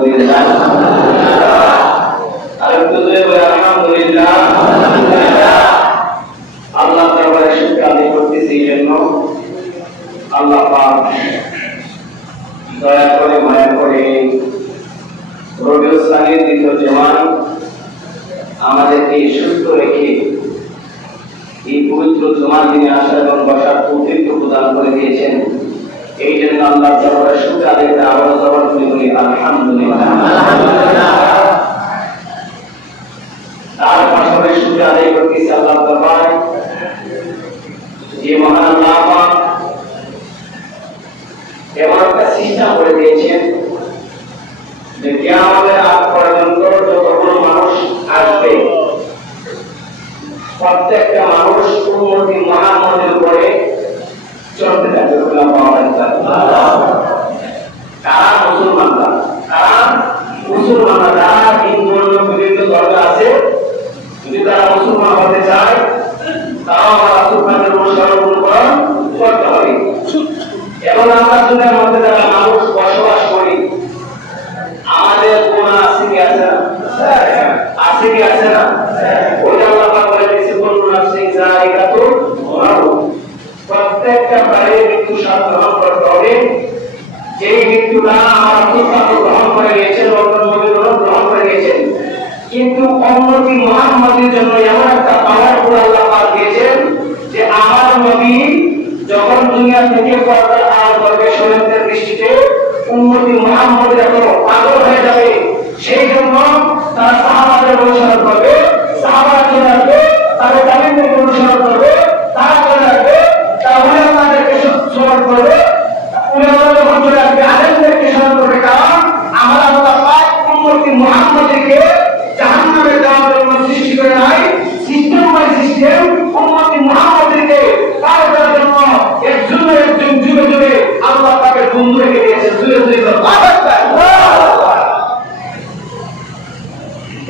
আলহামদুলিল্লাহ। আলহামদুলিল্লাহ। আল্লাহ দরবারে শুকর আদায় করতেছি এই জন্য আল্লাহ পাক দয়া করে মায়া করে রবিউল সানির দ্বিতীয় জমান আমাদেরকে সুস্থ রেখে এই পবিত্র জুমার দিনে আসা এবং বসার তৌফিক প্রদান করে দিয়েছেন। এই জন্য আল্লাহ দরবারে শুকর আদায় করে আবারও জবান তুলে বলি আলহামদুলিল্লাহ। তার পাশাপাশি শুকর আদায় করতেছি আল্লাহ দরবারে যে মহান আল্লাহ পাক এমন একটা সিস্টেম করে দিয়েছেন যে কিয়ামতের আগ পর্যন্ত যতগুলো মানুষ আসবে প্রত্যেকটা মানুষ উম্মতি মুহাম্মদের উপরে চলতে থাকবে। কারা মুসলমানরা, যারা হিন্দু বিভিন্ন ধর্মে আছে, যদি তারা মুসলমান হতে চায় তারাও রাসূলের অনুসরণ করতে হবে। এবং আমরা দুনিয়ার মধ্যে যারা মানুষ বসবাস করি, আমাদের গুনাহ আছে কি আছে না? আছে কি আছে না? ওই আল্লাহ পাক বলে দিয়েছে কুল্লু নাফসিন যায়িকাতুল মাউত, প্রত্যেকটা প্রাণীর মৃত্যু স্বাদ গ্রহণ করতে হবে। যেই মৃত্যুটা আমার আল্লাহ গ্রহণ করে নিয়েছেন, নবী গ্রহণ করে নিয়েছেন, কিন্তু উম্মতি মুহাম্মাদের জন্য এমন একটা পাওয়ারফুল আল্লাহ পাক দিয়েছেন যে আমার নবী যখন দুনিয়া থেকে পর্দার আড়াল করবে শরীয়তের দৃষ্টিতে উম্মতি মুহাম্মদের এত পাগল হয়ে যাবে, সেই জন্য তারা সাহাবাদের অনুসরণ করবে, সাহাবারা চলে আসবে, তাদের তালিমকে অনুসরণ করবে, তারা চলে আসবে, তাহলে আমাদেরকে স্মরণ করবে, উলামারা যখন চলে আসবে আলেমদেরকে স্মরণ করবে। কারণ আমার আল্লাহ পাক উম্মতি মুহাম্মদকে জাহান্নামে দেওয়ার জন্য সৃষ্টি করে নাই, সিস্টেম বাই সিস্টেম উম্মতি মুহাম্মদকে পার করার জন্য একজন যুগে যুগে আল্লাহ পাকের বন্ধু রেখে দিয়েছেন।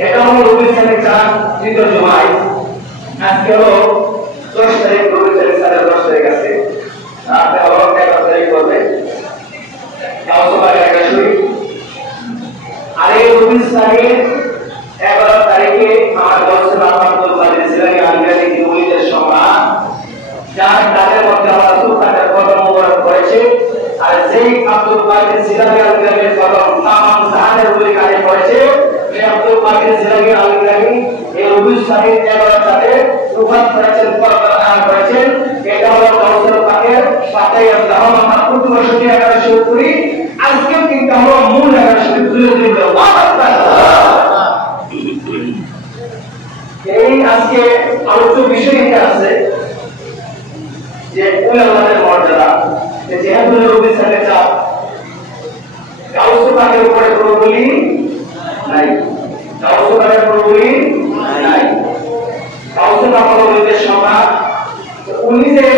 এটা হলো রবিউল সানির চাঁদ তৃতীয় জুমায়। আজকে হলো 10 তারিখ, রবিউল সানির চাঁদের 10 তারিখ আছে, আজকে হলো 11 তারিখ করবে কাউসারের একাদশী। আর এই রবিউল সানির 11 তারিখে আমার দর্শক আব্দুল কাদের জিলানী আনগারি মুরিদের সভা, যার তাদের মধ্যে আমার রাসূল তাদের কদম মোবারক করেছে। আর যেই আব্দুল কাদের জিলানী আনগারির কদম তামাম জাহানের উপরে কাজে করেছে, এই আব্দুল কাদের জিলানী আনগারি এই রবিউল সানির 11 তারিখে রূপাত করেছেন, পরকাল আন করেছেন। এটা হলো কাউসার পাকের পাতায় আল্লাহ আমার প্রতিবর্ষী একাদশী করি। আজকে কিন্তু আমরা মূল একাদশী তুলে দিল। এই আজকে আলোচ্য বিষয় এটা আছে যে উলামাদের মর্যাদা, যেহেতু রবিউল সানির চাঁদ কাউসার পাকের উপরে কোনো বলি নাই, কাউসার পাকের কোনো বলি নাই। কাউসার পাক হলো ওলিদের সংজ্ঞা। উনি যে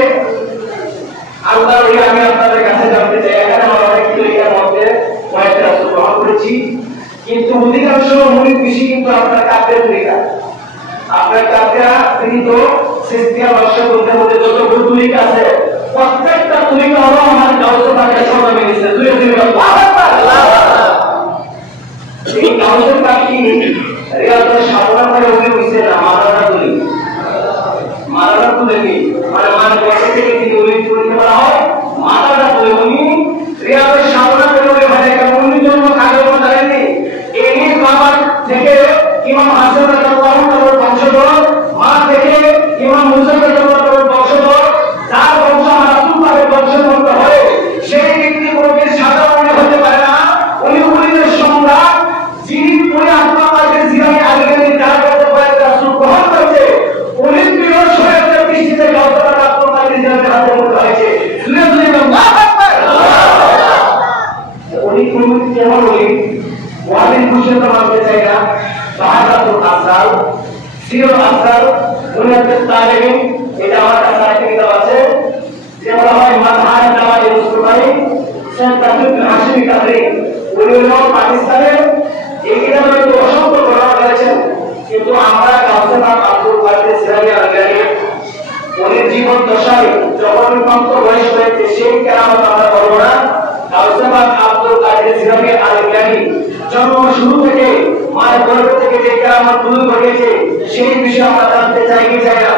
আল্লাহর ওলি, আমি আপনাদের কাছে জানতে চাই, এখানে আমরা অনেক তরিকার মধ্যে কয়েকটা রাসূল গ্রহণ করেছি, কিন্তু অধিকাংশ মুরিদ বেশি কিন্তু আপনার কাফের তরিকা। আপনার কাফেরা তিনি তো সিস্তিয়া নকশবন্দির মধ্যে যতগুলো তরিকা আছে প্রত্যেকটা তরিকা হলো আমার কাউসার পাকের সঙ্গে মিলেছে। এই কাউসার পাক কি রিয়াজের সাধনা করে উনি হইছে না মারানা তুলি, মারানা তুলে কি মানে বসে থেকে কি উনি তরিকা করা হয়, মারানা তুলে উনি রিয়াজের সাধনা করে উনি মানে উনি জন্য কাজের মধ্যে দাঁড়ায়নি। এই বাবা থেকে ইমাম হাসান রাদিয়াল্লাহু তাআলার বংশধর, মা থেকে ইমাম মুসা রাদিয়াল্লাহু তাআলার বংশধর, যার বংশ রাসূল পাকের বংশধর হয়, সেই ব্যক্তি কোনদিন সাধারণ হতে পারে না। উনি উলিদের সম্রাট, যিনি পুরো আত্মা পাকের জিলানী আলগানি যার কথা বলে রাসূল গ্রহণ করেছে, উনি প্রিয় শরীয়তের দৃষ্টিতে কাউসার আত্মা পাকের জিলানী হাতে মুক্ত হয়েছে। আল্লাহু আকবার। উনি কোন কেমন উনি ওয়ালিদ মুশরিক মানতে চাই না। বাহাদাতুল আসরার, সিরুল আসরার, দুনিয়াতে তালিম, এটা আমার কাছে একটা কিতাব আছে যে বলা হয় মাযহার নামাজ মুসলমানি শেখ তাজউদ্দিন হাশিমি কাদরি। উনি হলো পাকিস্তানের। এই কিতাবে তো অসংখ্য বর্ণনা করেছেন, কিন্তু আমরা কাউসার পাক আব্দুল কাদের জিলানী আনগারি উনি জীবন দশায় যখন প্রাপ্ত বয়স হয়েছে সেই কেরামত আমরা বলবো না। কাউসার পাক আব্দুল কাদের জিলানী আনগারি জন্ম শুরু থেকে মায়ের গর্ভ থেকে যে কেরামত শুরু ঘটেছে সেই বিষয়ে আমরা জানতে চাই কি চাই না?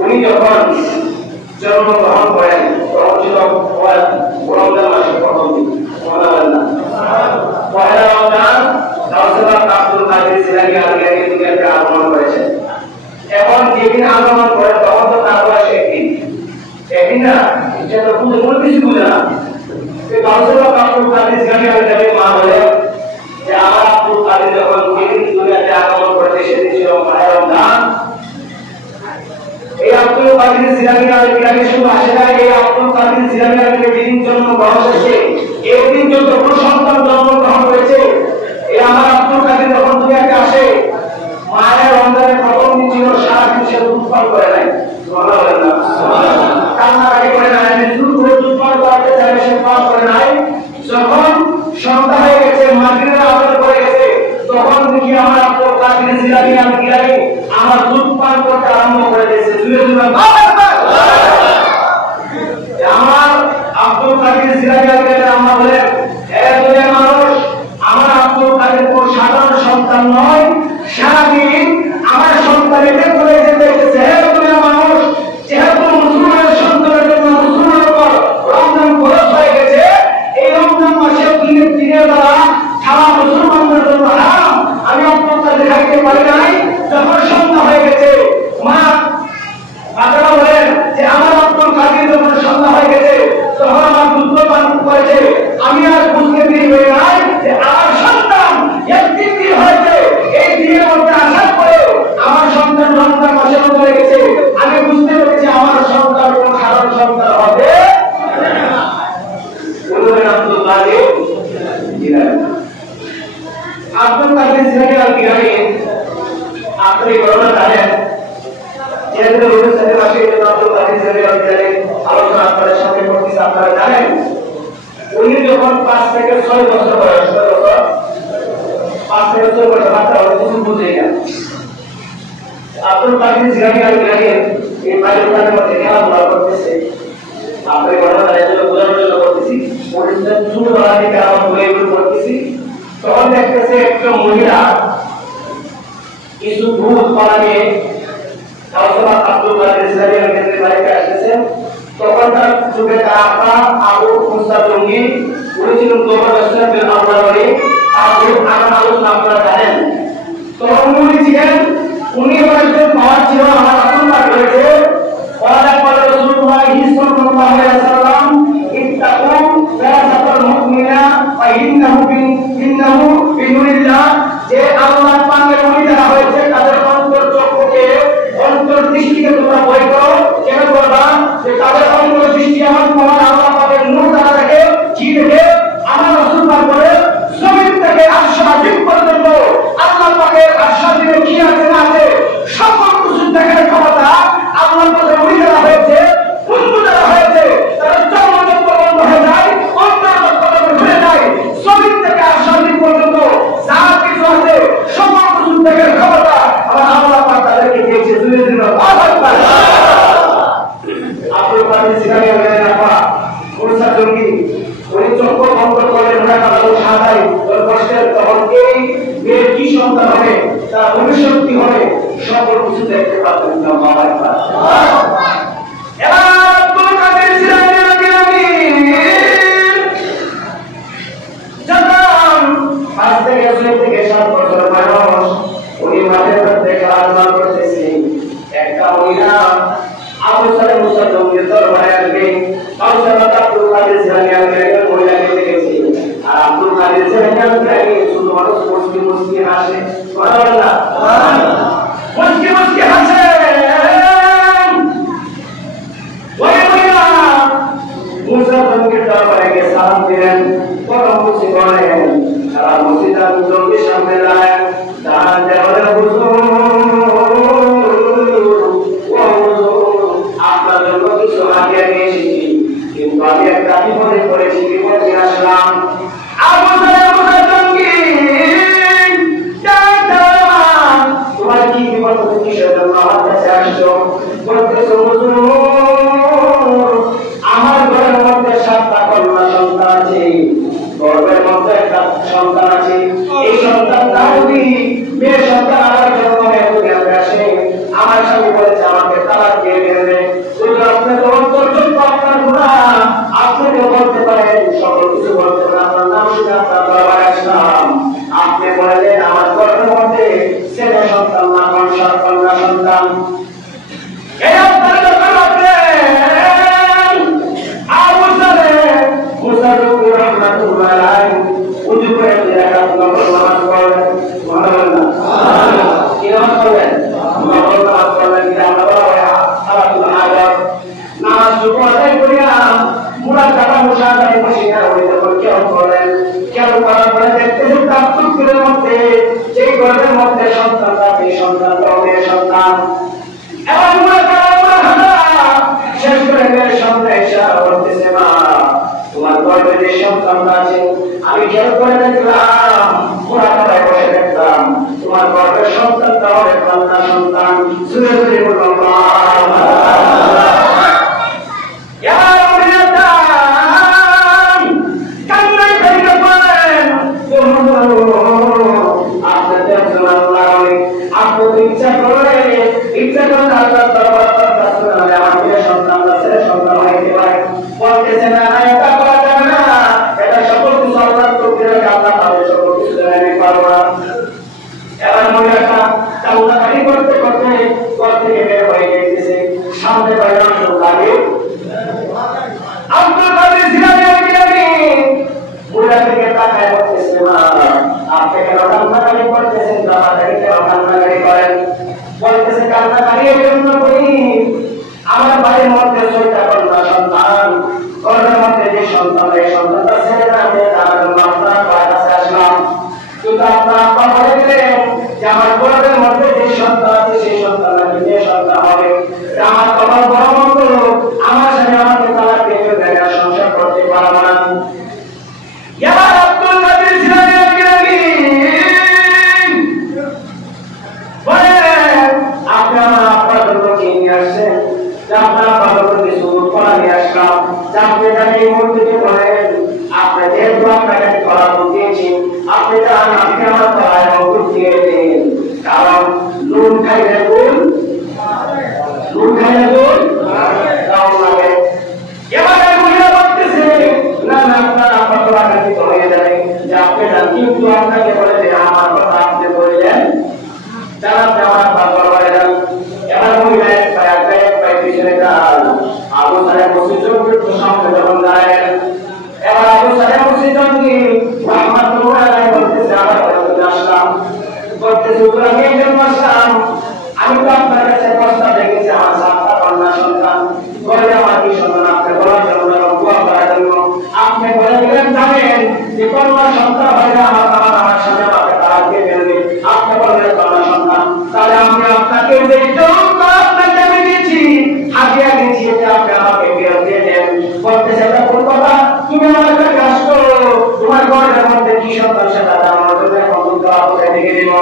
উনি যখন জন্মগ্রহণ করেন তখন ছিল রমজান মাসের প্রথম দিন, পয়লা রমজান আব্দুল কাদের জিলানী আল-গিলানী দুনিয়াতে আগমন করেছেন। এখন যেদিন আগমন করে তখন তো তার বয়স একদিন না, এটা তো মূল কিছু বুঝে না। আব্দুল কাদের জিলানী আল-গিলানী মা বলে যে আমার আব্দুল কাদের যখন যেদিন দুনিয়াতে আগমন করেছে সেদিন ছিল পয়লা রমজান। এই আব্দুল কাদের জিলানী আল-গিলানী শুধু আসে না, এই আব্দুল কাদের জিলানী আল-গিলানী যেদিন জন্মগ্রহণ করেছে এই দিন যত সন্তান জন্মগ্রহণ করেছে এই আমার আব্দুল কাদের যখন দুনিয়াতে আসে মায়ের রমজানের প্রথম দিন ছিল সারাদিন সে দুধ পান করে নাই, কান্নাকাটি করে নাই, দুধ পান করতে চাইলে সে পান করে নাই। যখন সন্ধ্যা হয়ে গেছে মাগরিবের আজান পড়ে গেছে তখন দেখি আমার আব্দুল কাদের জিলানী আল-গিলানী আমার দুধ পান করতে আরম্ভ করে দিয়েছে। আমার আব্দুল কাদের জিলানী আল-গিলানী আম্মা বলেন, হে দুনিয়ার মানুষ, আমার আব্দুল কাদের কোন সাধারণ সন্তান নয়, সারাদিন আমার সন্তান এটা করে যেতে এসেছে। হে দুনিয়ার মানুষ, যেহেতু মুসলমানের সন্তানের জন্য মুসলমানের উপর রমজান খরচ হয়ে গেছে, এই রমজান মাসে দিনের দ্বারা সারা মুসলমানদের জন্য হারাম। আমি আব্দুল কাদের খাইতে পারি নাই। যখন সন্ধ্যা হয়ে গেছে মা আপনারা বলেন যে আমার আব্দুল কাদের যখন সন্ধ্যা হয়ে গেছে তখন আমার দুধ পান করেছে, আমি আর বুঝতে দেরি হয়ে নাই যে আমার সন্তান একদিন দিন হয়েছে। এই দিনের মধ্যে আসার পরে আমার সন্তান রমজান মাসে রোজা রেখেছে, আমি বুঝতে পেরেছি আমার সন্তান কোন সাধারণ সন্তান হবে আব্দুল কাদের জিলানী। আব্দুল কাদের জিলানী আল-গিলানী আপনি ঘটনা জানেন, যেহেতু রমজানের মাসে আব্দুল কাদের জিলানী আল-গিলানী আলোচনা আপনাদের সাথে করতেছি, আপনারা জানেন উনি যখন 5 থেকে 6 বছর বয়স, 5 থেকে 6 বছর বাচ্চা হলে কিছু বুঝে না। আব্দুল কাদের জিলানী আল-গিলানী এই বাড়ির মধ্যে খেলাধুলা করতেছে, আপনি ঘটনা এগুলো বোঝানোর জন্য করতেছি, ছোটবেলা থেকে আমার বইগুলো করতেছি। তখন দেখতেছে একটা মহিলা কিছু দুধ পালা নিয়ে আব্দুল কাদের জিলানী আল-গিলানীর বাড়িতে আসতেছেন। তখন তার যুগে তার আপা আবু মুসা জঙ্গি উনি ছিলেন জবরদস্তের আওয়ালি আবু আনাম আলোচনা আপনারা জানেন। তখন উনি ছিলেন, উনি একজন পাওয়ার ছিল, আমার আত্মনাথ হয়েছে রাসূলুল্লাহ সাল্লাল্লাহু আলাইহি ওয়াসাল্লাম ইত্তাকু সালাতাল মুমিনা ওয়া ইন্নাহু বিনুরিল্লাহ, যে আল্লাহ পাকের ওলি যারা হয়েছে তাদের অন্তর চক্ষুকে অন্তর দৃষ্টিকে তোমরা ভয় করো। কেন করবা? যে তাদের অন্তর দৃষ্টি আমার মহান আল্লাহ পাকের নূর দ্বারা দেখে, কি দেখে? আমার রাসূল পাক বলে জমিন থেকে আরশ আজিম পর্যন্ত আল্লাহ পাকের আরশ আজিমে কি আছে না আছে সকল কিছু দেখার ক্ষমতা আল্লাহ পাকের ওলি যারা হয়েছে, বন্ধু যারা হয়েছে, তাদের চর্মযন্ত্র বন্ধ হয়ে যায়, অন্তর্যন্ত্র ঘুরে যায়, জমিন থেকে আরশ আজিম পর্যন্ত যা কিছু আছে সকল কিছু দেখার ক্ষমতা আমার আল্লাহ পাক তাদেরকে দিয়েছে। দুনিয়া দিন আব্দুল কাদের জিলানী আল-গিলানী আপা মুসা জঙ্গি ওই চক্ষু বন্ধ করে ঢাকা লোক সাজাই ওর কষ্টের, তখন এই মেয়ের কি সন্তান হবে, তার ভবিষ্যৎ কি হবে, সকল কিছু দেখতে পাচ্ছেন না। আব্দুল কাদের জিলানী আল-গিলানী যখন 5 থেকে 7 বছর বয়স, উনি মাঠের মধ্যে খেলাধুলা করতেছে। একটা মহিলা আবু সালে মুসা জঙ্গির দরবারে আসবে, আব্দুল কাদের জিলানী আল-গিলানী মহিলাকে দেখেছে। আর আব্দুল কাদের জিলানী আল-গিলানী শুধুমাত্র মুসকি হাসে, সুবহানাল্লাহ, মুসকি হাসে। ওই মহিলা মুসা জঙ্গির দরবারে গিয়ে সালাম দিলেন, প্রথম খুশি করেন, সারা মসজিদে জঙ্গির সামনে দাঁড়ায়, দাঁড়াতে বলে হুজুর আপনার জন্য কিছু হাদিয়া নিয়ে এসেছি, কিন্তু আমি একটা বিপদে পড়েছি, বিপদ নিয়ে আসলাম। আবু সালে মুসা জঙ্গি তোমার কি বিপদ হচ্ছে, কিসের জন্য আমার কাছে আসছো? বলতেছো হুজুর স্বামী বলেছে আমাকে তালাক দিয়ে দেবে, আপনি তো পর্যন্ত আপনার গুনাহ, আপনাকে বলতে পারেন সকল কিছু বলতে পারেন, আপনার নাম শুনে আপনার দরবারে আসলাম, আপনি বললেন আমার গর্ভের মধ্যে ছেলে সন্তান না কন্যা সন্তান। এই আপনার যখন রাখলেন আবু সালেহ মুসাদুর রহমাতুল্লাহ আলাইহি উজু করে রাকাত নফল নামাজ পড়লেন, সুবহানাল্লাহ, কি নামাজ পড়লেন? নফল নামাজ পড়লেন, কি আমরা বলা সালাতুল হাজাত। নামাজ শুরু আদায় করিয়া মুরাকাবা মুশাহাদায় বসিয়া ওই যখন কেউ করলেন, কেউ করার পরে দেখতেছেন তার চুলের মধ্যে যে গর্ভের মধ্যে সন্তানটা, এই সন্তানটা মেয়ে সন্তান। এবার শেষ করে মেয়ের সন্তান ইশারা করতেছে, মা তোমার গর্ভে যে সন্তানটা আছে আমি খেয়াল করে দেখলাম, মুরাকাবায় বসে দেখলাম তোমার গর্ভের সন্তানটা হবে কন্যা সন্তান। জোরে জোরে বলুন আমার বাড়ির মধ্যে ছয়টা কন্যা সন্তান, ঘরের মধ্যে যে সন্তান, এই সন্তানটা ছেলে না মেয়ে তার জন্য আপনার কাছে আসলাম। কিন্তু আপনার আব্বা বলে দিলেন যে আমার ঘরের মধ্যে যে সন্তান আছে সেই সন্তানটা মেয়ে সন্তান হবে, আমার বাবার বড় মত আমার সাথে আমাকে তালাক দিয়ে দেবে, সংসার করতে পারবো না। এবার আব্দুল কাদের জিলানী আপনার আব্বার জন্য কি নিয়ে আসছেন? আপনার আব্বার জন্য কিছু কলা নিয়ে আসলাম, আপনি জানি এই মূর্তিকে বলেন আপনি যেহেতু আপনাকে কলা দিয়েছি, আপনি জান আপনি আমার কলায় মজুর দিয়ে দিন, কারণ নুন খাইলে গুণ, নুন খাইলে গুণ কেমন লাগে। এবারে মহিলা বলতেছে না না আপনার আব্বার কলা কাছে হয়ে যাবে যে আপনি জান, কিন্তু আপনাকে বলে যে আমার কথা আপনি বললেন জানাতে আমার বাবার বাড়ি যান। এবার মহিলা পিছনে যান, আবু সালেহ মুসলিম সামনে যখন দাঁড়ায়, এবার আবু সালেহ মুসলিম রহমাতুল্লাহ আলাইহি বলতেছে আমার কাছে আসলাম, বলতেছে আমি একজন আসলাম, আমি তো আপনার কাছে প্রস্তাব রেখেছি আমার 7টা কন্যা সন্তান, বলে আমার কি সন্তান আপনি বলার জন্য দোয়া করার জন্য আপনি বলে দিলেন জানেন যে কন্যা সন্তান হয় না আমার সামনে আমাকে তারা দিয়ে ফেলবে, আপনি বললেন কন্যা সন্তান, তাহলে আমি আপনাকে যে আপনাকে আমি দিয়েছি হাতিয়া দিয়েছি এটা আপনি আমাকে ফেরত দিয়ে দেন। বলতেছে এটা কোন কথা, তুমি আমার কাছে আসছো, তোমার ঘরের মধ্যে কি সন্তান সেটা জানার জন্য এখন তো আপনাকে দেখে দিব।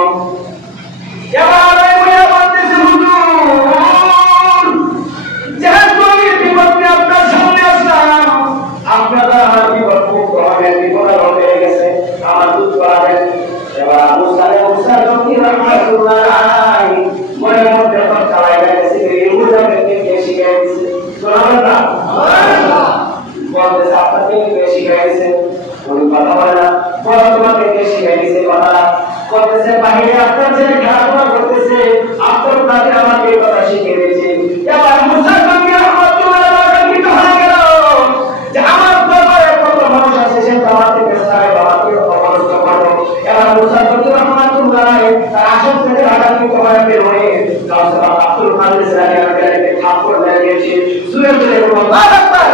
এবার বলতেছে হুজুর যেহেতু আমি বিপদে আপনার সামনে আসলাম, আপনারা আমার বিপদ মুক্ত হবেন, বিপদ হয়ে গেছে আমার দুধ করাবেন। এবার আবু সালেহ রহমাতুল্লাহ আলাইহি মনের মধ্যে কথা লাগাইছে, ইহুদাকে কে শিখাইছে? সুবহানাল্লাহ, বলতেছে আপনাকে কে শিখাইছে? কোন কথা বলে না, বলো তোমাকে কে শিখাইছে কথা? বলতেছে বাহিরে আপনার যে খেলাধুলা করতেছে আপনার কাছে আমাকে কথা শিখিয়ে দিয়েছে। এবার মুসা নবী রহমাতুল্লাহ আলাইহি হয়ে গেল যে আমার দরবারে কত মানুষ আছে সে আমার থেকে সাহেব আমাকে অবরোধ করলো। এবার মুসা নবী রহমাতুল্লাহ আলাইহি তার আসন থেকে হাঁটাহাঁটি করে বের হয়ে কাউসার আব্দুল কাদের জিলানী আমাকে থাপ্পড় লাগিয়েছে, জোরে জোরে বলুন আল্লাহু আকবার।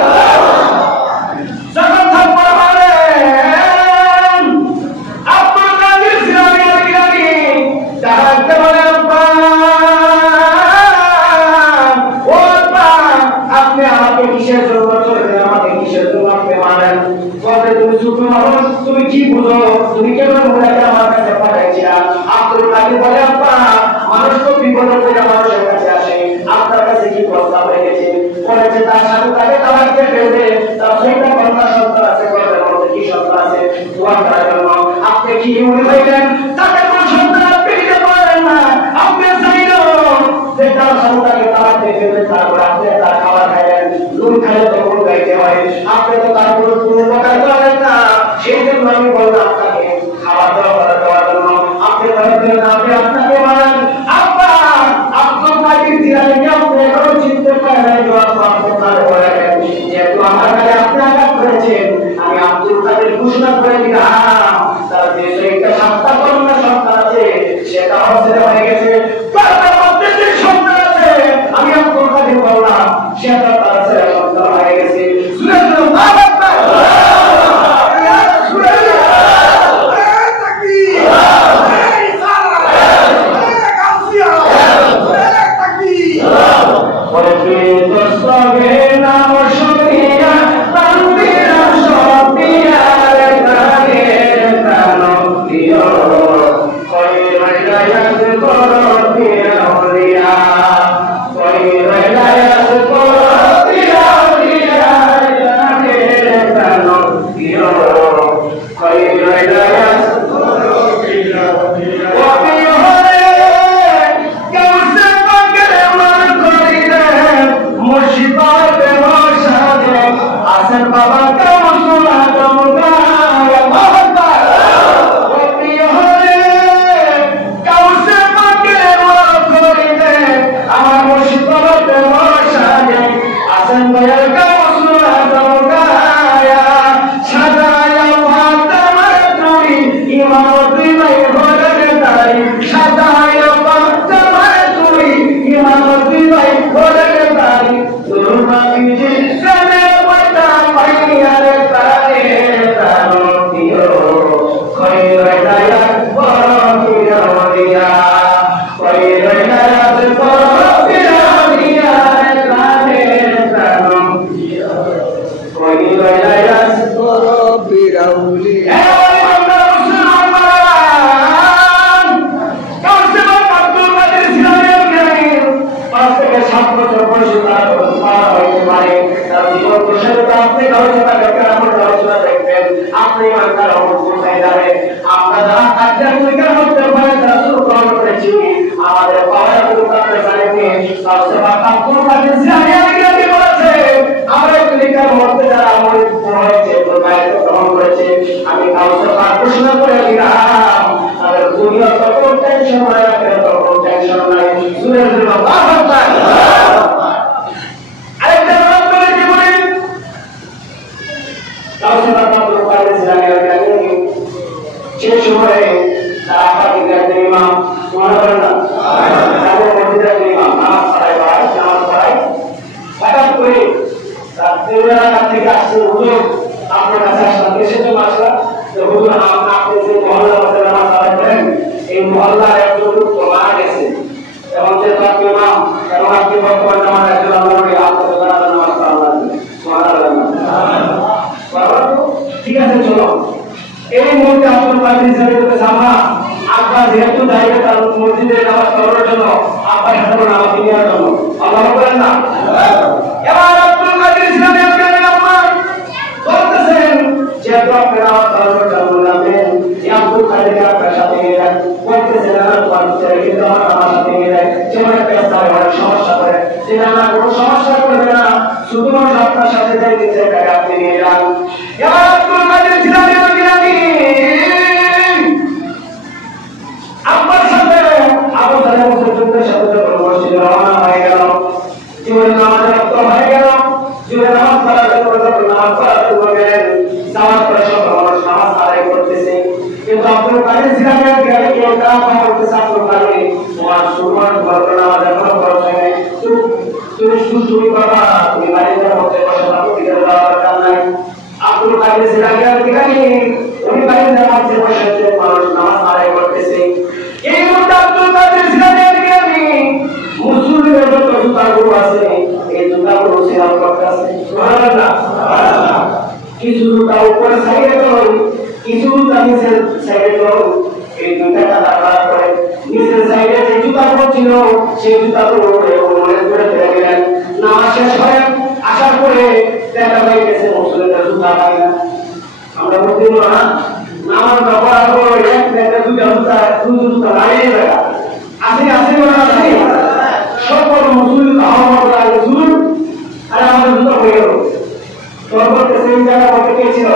যখন থাপ্পড় মারেন আব্দুল কাদের জিলানী দাঁড়াতে বলে আপনি আমাকে কিসের জন্য চলবেন, আমাকে কিসের জন্য আপনি মানেন? বলতে তুমি ছোট মানুষ, তুমি কি বুঝো, তুমি কেন মহিলাকে আমার কাছে পাঠাইছিলা? আব্দুল কাদের বলে আব্বা মানুষ তো বিপদে পড়ে মানুষের কাছে আসে, আপনার কাছে কি প্রস্তাব রেখেছে? বলেছে তার সাথে তাকে তালাক দিয়ে ফেলবে, তার সেইটা কন্যা সন্তান আছে, ঘরের মধ্যে কি সন্তান আছে দোয়া করার জন্য। আপনি কি মনে হইলেন তাকে কোন সন্তান আপনি দিতে পারেন না? আপনি চাইলেও যে তার সন্তানকে তালাক দিয়ে ফেলবেন, তারপর আপনি তার খাবার খাইলেন, নুন খাইলে তো গুণ গাইতে হয়, আপনি তো তার কোনো উপকার করেন না। সেই জন্য আমি বললাম আপনাকে খাবার দেওয়ার জন্য আপনি বলেছিলেন আপনি আপনাকে বলেন আব্বা আব্দুল কাদের জিলানীকে আপনি এখনো চিনতে পারেন নাই, আপনার বলে যেহেতু আমার কাছে আপনি আঘাত করেছেন, আমি আব্দুল কাদের ঘোষণা করে দিলাম তার দেশে একটা 7টা কন্যা সন্তান আছে, সেটা হচ্ছে হয়ে গেছে, তার মধ্যে যে সন্তান আছে আমি আব্দুল কাদের বললাম সেটা তার ছেলে সন্তান হয়ে গেছে। সকল মুসলিম আহমদ রাসূল আর আমাদের দুটো হয়ে গেল সর্বত্র সেই জায়গা মধ্যে কে ছিল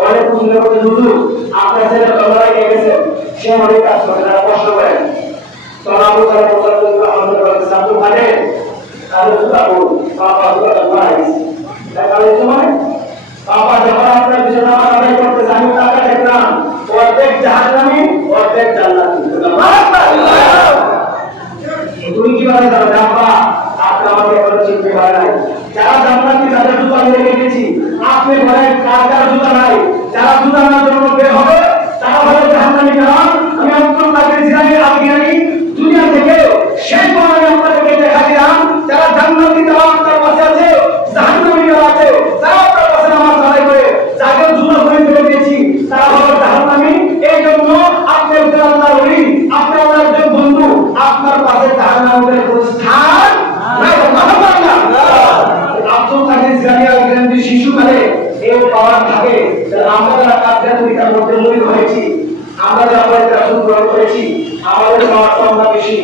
অনেক মুসলিম বলতে হুজুর আপনার ছেলে তলায় কে গেছে সে অনেক কাজ করে তারা কষ্ট করেন তলা বছর বছর আমাদের বলতে সাধু মানে তাহলে সুতা বল বাবা সুতা মারাইছে তাই কারণ সময় বাবা যখন আপনার পিছনে নামাজ আদায় করতে আমি টাকা দেখলাম অর্ধেক জাহান্নামী অর্ধেক জান্নাতি তুমি কিভাবে জানো বাবা আপনি আমাকে এখন চিনতে পারে নাই যারা জান্নাতি তাদের জুতা নিয়ে রেখেছি আপনি বলেন কার কার জুতা নাই যারা জুতা না জন্য বের হবে তারা হলো জাহান্নামী কারণ আমি আব্দুল কাদের জিলানী আল-গিলানী দুনিয়া থেকে শেষ পর্যন্ত আপনাদেরকে দেখা দিলাম যারা জান্নাতি তারা আপনার পাশে আছে জাহান্নামী আছে তারা আপনার পাশে নামাজ আদায় করে যাদের জুতা করে ফেলে দিয়েছি তারা হলো জাহান্নামী এই জন্য আপনি একজন আল্লাহর ওলি আপনি আমার একজন বন্ধু আপনার পাশে জাহান্নামীদের প্রতিষ্ঠান নাই আব্দুল কাদের জিলানী আল-গিলানী শিশুকালে এই পাওয়ার থাকে আমরা যারা আধ্যাত্মিকতার মধ্যে মুড়ি হয়েছি আমরা যারা রাসূল গ্রহণ করেছি আমাদের পাওয়ার কমনা বেশি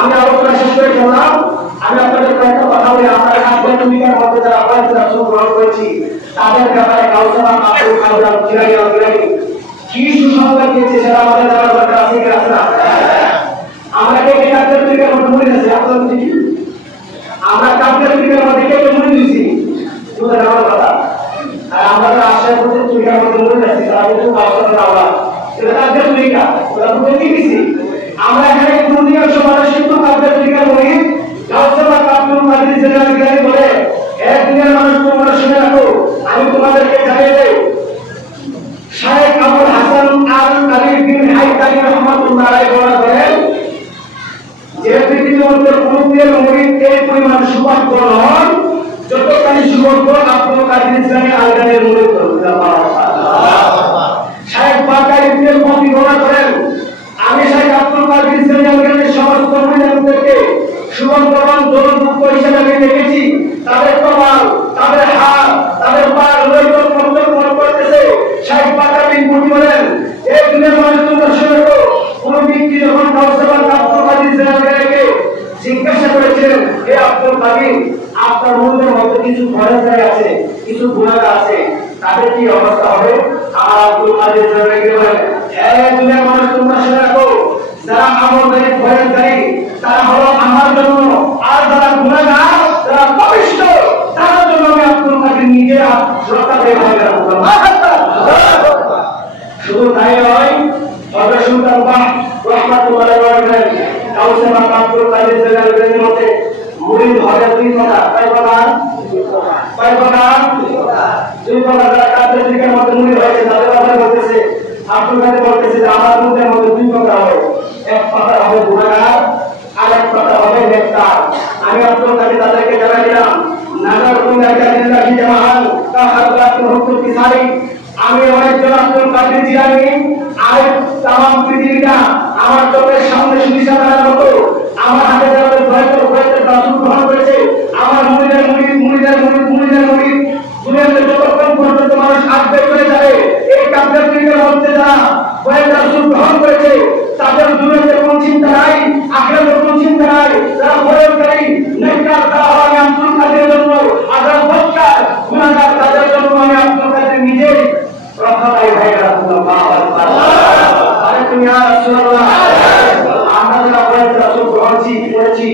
আমরা আলোচনা শেষ করে গেলাম আমি আপনাদের কয়েকটা কথা বলি আমরা আধ্যাত্মিকতার মধ্যে যারা রাসূল গ্রহণ করেছি তাদের ব্যাপারে কাউসার আব্দুল কাদের জিলানী আল-গিলানী কি সুসংবাদ দিয়েছে সেটা আমাদের জানার দরকার আছে কি আছে না আমরা কে কে আধ্যাত্মিকতার মধ্যে মুড়ি আছে আপনাদের কি আমরা আধ্যাত্মিকতার মধ্যে কে কে মুড়ি দিয়েছি বুঝতে আমার কথা আর আমরা আশা করতে তুইকার মধ্যে মুড়ি আছে তারা কিন্তু কাউসার আওলা এটা আধ্যাত্মিকতা ওরা বুঝে কি দিছি আমরা এখানে দুনিয়ার সমাজে কিন্তু আধ্যাত্মিকতার মুড়ি কাউসার আব্দুল কাদের জিলানী আল-গিলানী বলে এক দিনের মানুষ তোমরা শুনে রাখো আমি তোমাদেরকে জানিয়ে দেই শায়েখ আবুল হাসান আল-কালির বিন হাইতামি রাহমাতুল্লাহ আলাইহি বলেন যে পৃথিবীর মধ্যে পূর্বের মুরিদ এই পরিমাণ সুভাগ্য নন যতখানি সুভাগ্য আব্দুল কাদের জিলানী আল-গিলানীর মুরিদ শায়েখ বাকার ইবনে মতি বর্ণনা করেন আমি শায়েখ আব্দুল কাদের জিলানী আল-গিলানীর সমস্ত মুরিদদেরকে সুভাগ্যবান দৌলতমুক্ত হিসেবে আমি দেখেছি তাদের কপাল তাদের হাত তাদের পা রইল মন্তব্য করতেছে শায়েখ বাকার বিন মতি বলেন এই দুনিয়ার মানুষ তোমরা শুনে রাখো কোন ব্যক্তি যখন কাউসার আব্দুল কাদের জিলানী আল-গিলানীকে জিজ্ঞাসা করেছিলেন হে আব্দুল কাদের আপনার মনের মধ্যে কিছু ভয় আছে কিছু গুনাহ আছে তাদের কি অবস্থা হবে আমার আব্দুল কাদের জিলানী আল-গিলানী বলেন হে দুনিয়ার মানুষ তোমরা শুনে রাখো যারা আমলদারি ভয়ঙ্করী তারা হলো আমার জন্য আর যারা গুনাহগার যারা পাপিষ্ঠ তাদের জন্য আমি আব্দুল কাদের নিজে রক্ষা পেয়ে ভাই রাখবো শুধু তাই নয় হযরত সুলতান বাহ রাহমাতুল্লাহ আলাইহি বলেন কাউসার আব্দুল কাদের জিলানী আল-গিলানীর মতে মুরিদ হবে দুই প্রকার কয় প্রকার দুই প্রকার যারা কাদের মধ্যে মুরিদ হয়েছে তাদের কথা বলতেছে আব্দুল কাদের বলতেছে যে আমার মুরিদের মধ্যে দুই প্রকার হবে এক প্রকার হবে গুনাহগার আর এক প্রকার হবে নেককার আমি আব্দুল কাদের তাদেরকে জানাই দিলাম নাজার কুল্লাহি লিল্লাহি জামাআন তাহাব্বাতু হুকুম তিসারি আমি একজন আব্দুল কাদের জিলানী আর তামাম পৃথিবীটা আমার চোখের সামনে সুবিশা করার মতো আমার হাতে যারা ভয়তে রাসূল গ্রহণ করেছে আমার মুরিদের দুনিয়াতে যতক্ষণ পর্যন্ত মানুষ আসবে চলে যাবে এই কাফের দিকের মধ্যে যারা ভয়তে রাসূল গ্রহণ করেছে তাদের দুনিয়াতে কোনো চিন্তা নাই আখিরাতের কোনো চিন্তা নাই যারা ভয়ঙ্করী নেককার তারা আমি আব্দুল কাদের জন্য আর যারা বদকার গুনাহগার তাদের জন্য আমি আব্দুল কাদের নিজেই রক্ষাকারী ভাই রাসূলুল্লাহ আলাইহি ওয়া সাল্লাম আমরা যারা ভয়তে রাসূল গ্রহণ করেছি